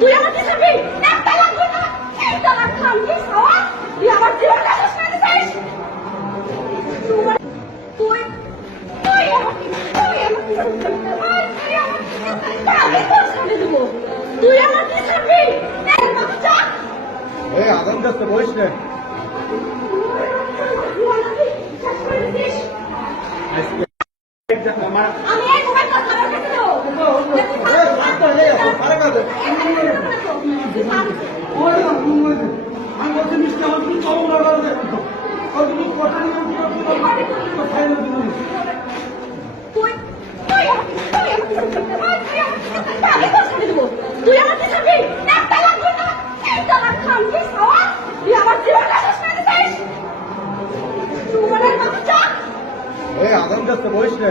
তুই আমাকে ছাড়বি একটা লাগবে না এই তালাক খান কি খাওয়া তুই আমার জীবনটা শেষ করে দিছিস তুই তুই আমাকে আমি তোর ছাড়ে দেবো তুই আমাকে ছাড়বি বাচ্চা এই আগাম করতে বসিস না আমি এই মোবাইল কথা বলতে দেবো আমি বলছি মিষ্টি আমার কিছু চল না করবে কথা তুই তুই আমি তোর ছাড়ে দেবো তুই আমাকে ছাড়বি একটা লাগবে না এই তালাক খান কি খাওয়া তুই আমার জীবনটা শেষ করে দিছিস সুমনের বাচ্চা এই আগাম করতে বসিস না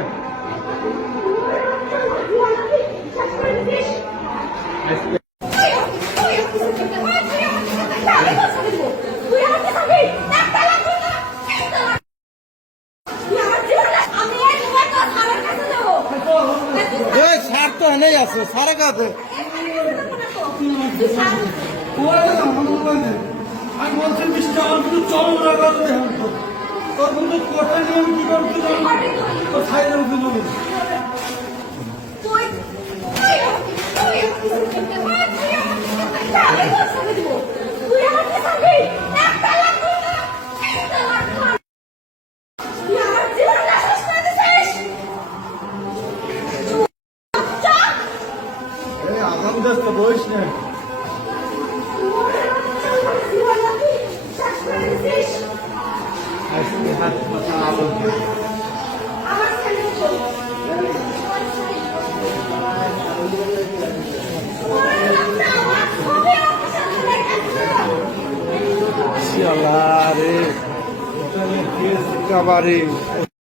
সার তো এনেই আছে সারা কাছে আমি বলছি মিষ্টি আমার কিছু চল না করবে তখন তো কোথায় নিয়ে কি করতে কোথায় যাবো তুই আমাকে ছাড়বি একটা লাগবে না এই তালাক খান তুই আমার জীবনটা শেষ করে দিছিস এই আগাম করতে বসিস না আজকে হাত মাথা আবল আমার ছেলে রে কাবারে